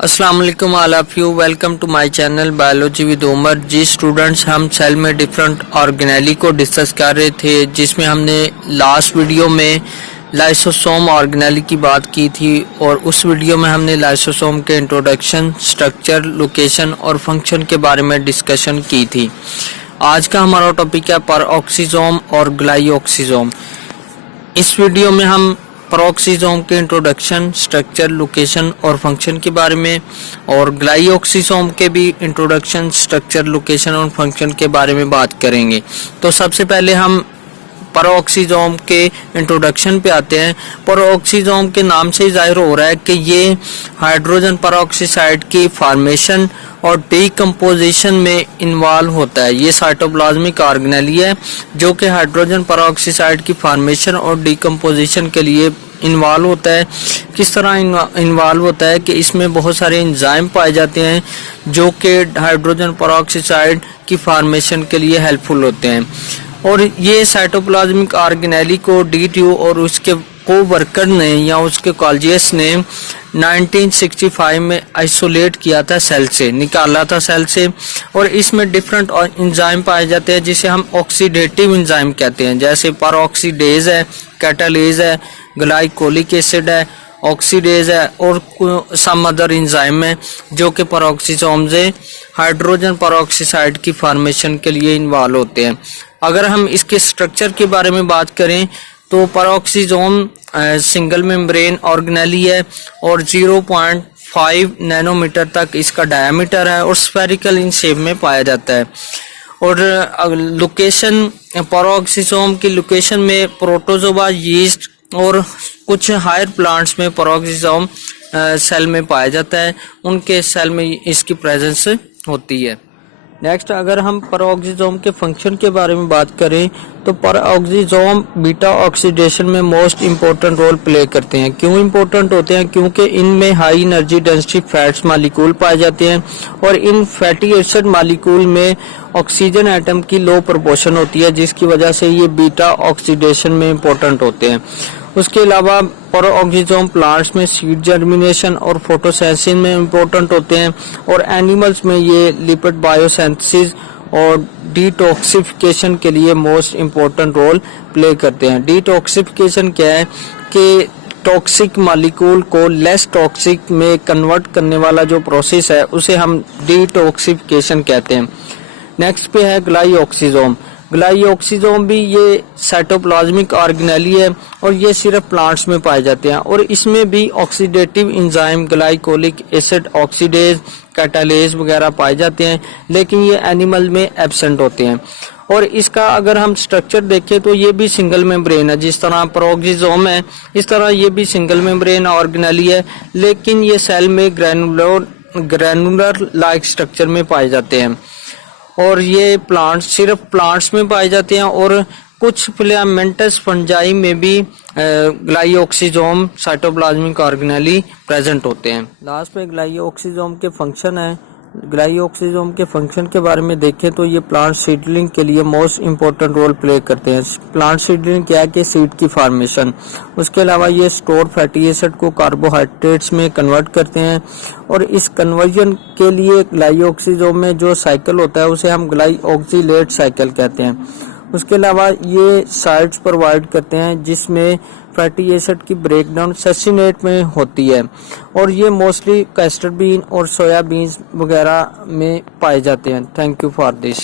अस्सलाम वालेकुम all of you, welcome to my channel biology with Umar. जी स्टूडेंट्स, हम सेल में डिफरेंट ऑर्गेनेली को डिस्कस कर रहे थे, जिसमें हमने लास्ट वीडियो में लाइसोसोम ऑर्गेनेली की बात की थी और उस वीडियो में हमने लाइसोसोम के इंट्रोडक्शन, स्ट्रक्चर, लोकेशन और फंक्शन के बारे में डिस्कशन की थी। आज का हमारा टॉपिक है परऑक्सीजोम और ग्लाइऑक्सीजोम। इस वीडियो में हम परऑक्सीजोम के इंट्रोडक्शन, स्ट्रक्चर, लोकेशन और फंक्शन के बारे में और ग्लाइऑक्सीजोम के भी इंट्रोडक्शन, स्ट्रक्चर, लोकेशन और फंक्शन के बारे में बात करेंगे। तो सबसे पहले हम परऑक्सीजोम के इंट्रोडक्शन पे आते हैं। परऑक्सीजोम के नाम से ही जाहिर हो रहा है कि ये हाइड्रोजन परऑक्साइड की फॉर्मेशन और डीकम्पोजिशन में इन्वॉल्व होता है। ये साइटोप्लाज्मिक ऑर्गेनेली है जो कि हाइड्रोजन परऑक्साइड की फॉर्मेशन और डीकम्पोजिशन के लिए इन्वॉल्व होता है। किस तरह इन्वॉल्व होता है कि इसमें बहुत सारे एंजाइम पाए जाते हैं जो कि हाइड्रोजन परऑक्साइड की फॉर्मेशन के लिए हेल्पफुल होते हैं। और ये साइटोप्लाज्मिक ऑर्गेनेली को डी2 और उसके कोवर्कर ने या उसके कॉलेजियस ने 1965 में आइसोलेट किया था, सेल से निकाला था सेल से। और इसमें डिफरेंट एंजाइम पाए जाते हैं जिसे हम ऑक्सीडेटिव एंजाइम कहते हैं, जैसे परऑक्सीडेज है, कैटालेज है, ग्लाइकोलिक एसिड है, ऑक्सीडेज है और सम अदर एंजाइम है जो कि परऑक्सीजोम से हाइड्रोजन परऑक्साइड की फॉर्मेशन के लिए इन्वॉल्व होते हैं। अगर हम इसके स्ट्रक्चर के बारे में बात करें तो परऑक्सीजोम सिंगल मेम्ब्रेन ऑर्गेनेली है और 0.5 नैनोमीटर तक इसका डायमीटर है और स्फेरिकल इन शेप में पाया जाता है। और लोकेशन, परऑक्सीजोम की लोकेशन में प्रोटोजोआ, यीस्ट और कुछ हायर प्लांट्स में परऑक्सीजोम सेल में पाया जाता है, उनके सेल में इसकी प्रेजेंस होती है। नेक्स्ट, अगर हम परऑक्सीजोम के फंक्शन के बारे में बात करें तो परऑक्सीजोम बीटा ऑक्सीडेशन में मोस्ट इम्पोर्टेंट रोल प्ले करते हैं। क्यों इम्पोर्टेंट होते हैं? क्योंकि इनमें high energy density fats molecule पाए जाते हैं और इन फैटी एसिड मालिक्यूल में ऑक्सीजन एटम की लो प्रोपोर्शन होती है, जिसकी वजह से ये बीटा ऑक्सीडेशन में इम्पोर्टेंट होते हैं। उसके अलावा परऑक्सीजोम प्लांट्स में सीड जर्मिनेशन और फोटोसिंथेसिस में इम्पोर्टेंट होते हैं और एनिमल्स में ये लिपिड बायोसिंथेसिस और डिटॉक्सिफिकेशन के लिए मोस्ट इम्पोर्टेंट रोल प्ले करते हैं। डिटॉक्सिफिकेशन क्या है कि टॉक्सिक मालिक्यूल को लेस टॉक्सिक में कन्वर्ट करने वाला जो प्रोसेस है उसे हम डिटॉक्सिफिकेशन कहते हैं। नेक्स्ट पे है ग्लाइऑक्सीजोम। ग्लाइऑक्सीजोम भी ये साइटोप्लाज्मिक ऑर्गेनेली है और ये सिर्फ प्लांट्स में पाए जाते हैं और इसमें भी oxidative enzyme glycolic acid oxidase, catalase वगैरह पाए जाते हैं, लेकिन ये एनिमल में एब्सेंट होते हैं। और इसका अगर हम स्ट्रक्चर देखें तो ये भी सिंगल मेम्ब्रेन है, जिस तरह परऑक्सीजोम है इस तरह ये भी सिंगल मेम्ब्रेन ऑर्गेनेली है, लेकिन ये सेल में ग्रैनुलर लाइक स्ट्रक्चर में पाए जाते हैं और ये प्लांट्स सिर्फ प्लांट्स में पाए जाते हैं और कुछ फिलामेंटस फंजाई में भी ग्लाइऑक्सीजोम साइटोप्लाज्मिक ऑर्गेनेली प्रेजेंट होते हैं। लास्ट पे ग्लाइऑक्सीजोम के फंक्शन है। ग्लाइऑक्सीजोम के फंक्शन के बारे में देखें तो ये प्लांट सीडलिंग के लिए मोस्ट इम्पोर्टेंट रोल प्ले करते हैं। प्लांट सीडलिंग क्या है कि सीड की फॉर्मेशन। उसके अलावा ये स्टोर फैटी एसिड को कार्बोहाइड्रेट्स में कन्वर्ट करते हैं और इस कन्वर्जन के लिए ग्लाइऑक्सीजोम में जो साइकिल होता है उसे हम ग्लाइऑक्सीलेट साइकिल कहते हैं। उसके अलावा ये साइट्स प्रोवाइड करते हैं जिसमें फैटी एसिड की ब्रेकडाउन सैचिनेट में होती है और ये मोस्टली कैस्टर बीन और सोया बीन्स वगैरह में पाए जाते हैं। Thank you for this.